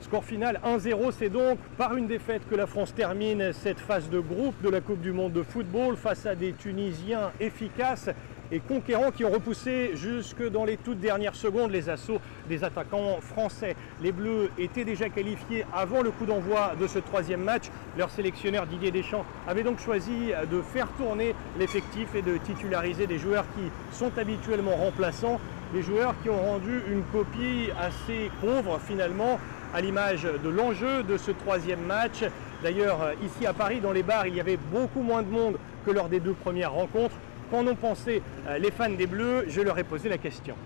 Score final 1-0, c'est donc par une défaite que la France termine cette phase de groupe de la Coupe du Monde de football face à des Tunisiens efficaces et conquérants qui ont repoussé jusque dans les toutes dernières secondes les assauts des attaquants français. Les Bleus étaient déjà qualifiés avant le coup d'envoi de ce troisième match. Leur sélectionneur Didier Deschamps avait donc choisi de faire tourner l'effectif et de titulariser des joueurs qui sont habituellement remplaçants, des joueurs qui ont rendu une copie assez pauvre finalement, à l'image de l'enjeu de ce troisième match. D'ailleurs, ici à Paris, dans les bars, il y avait beaucoup moins de monde que lors des deux premières rencontres. Qu'en ont pensé les fans des Bleus? Je leur ai posé la question.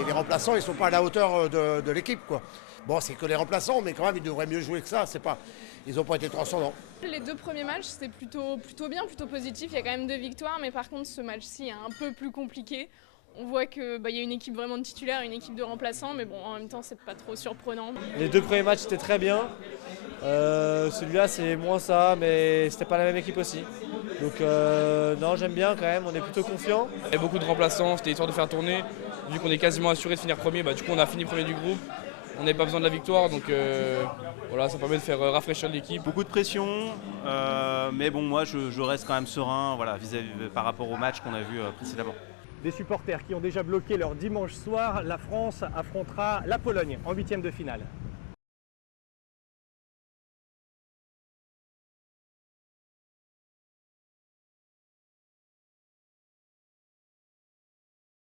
Et les remplaçants, ils ne sont pas à la hauteur de l'équipe, quoi. Bon, c'est que les remplaçants, mais quand même, ils devraient mieux jouer que ça. Ils n'ont pas été transcendants. Les deux premiers matchs, c'était plutôt bien, plutôt positif. Il y a quand même 2 victoires, mais par contre, ce match-ci est un peu plus compliqué. On voit qu'il y a une équipe vraiment de titulaires, une équipe de remplaçants, mais bon, en même temps, c'est pas trop surprenant. Les 2 premiers matchs étaient très bien. Celui-là, c'est moins ça, mais c'était pas la même équipe aussi. Donc non, j'aime bien quand même, on est plutôt confiant. Il y a beaucoup de remplaçants, c'était histoire de faire tourner. Vu qu'on est quasiment assuré de finir premier, du coup on a fini premier du groupe. On n'avait pas besoin de la victoire, donc voilà, ça permet de faire rafraîchir l'équipe. Beaucoup de pression, mais bon, moi je reste quand même serein, voilà, par rapport au match qu'on a vu précédemment. Des supporters qui ont déjà bloqué leur dimanche soir, la France affrontera la Pologne en 8e de finale.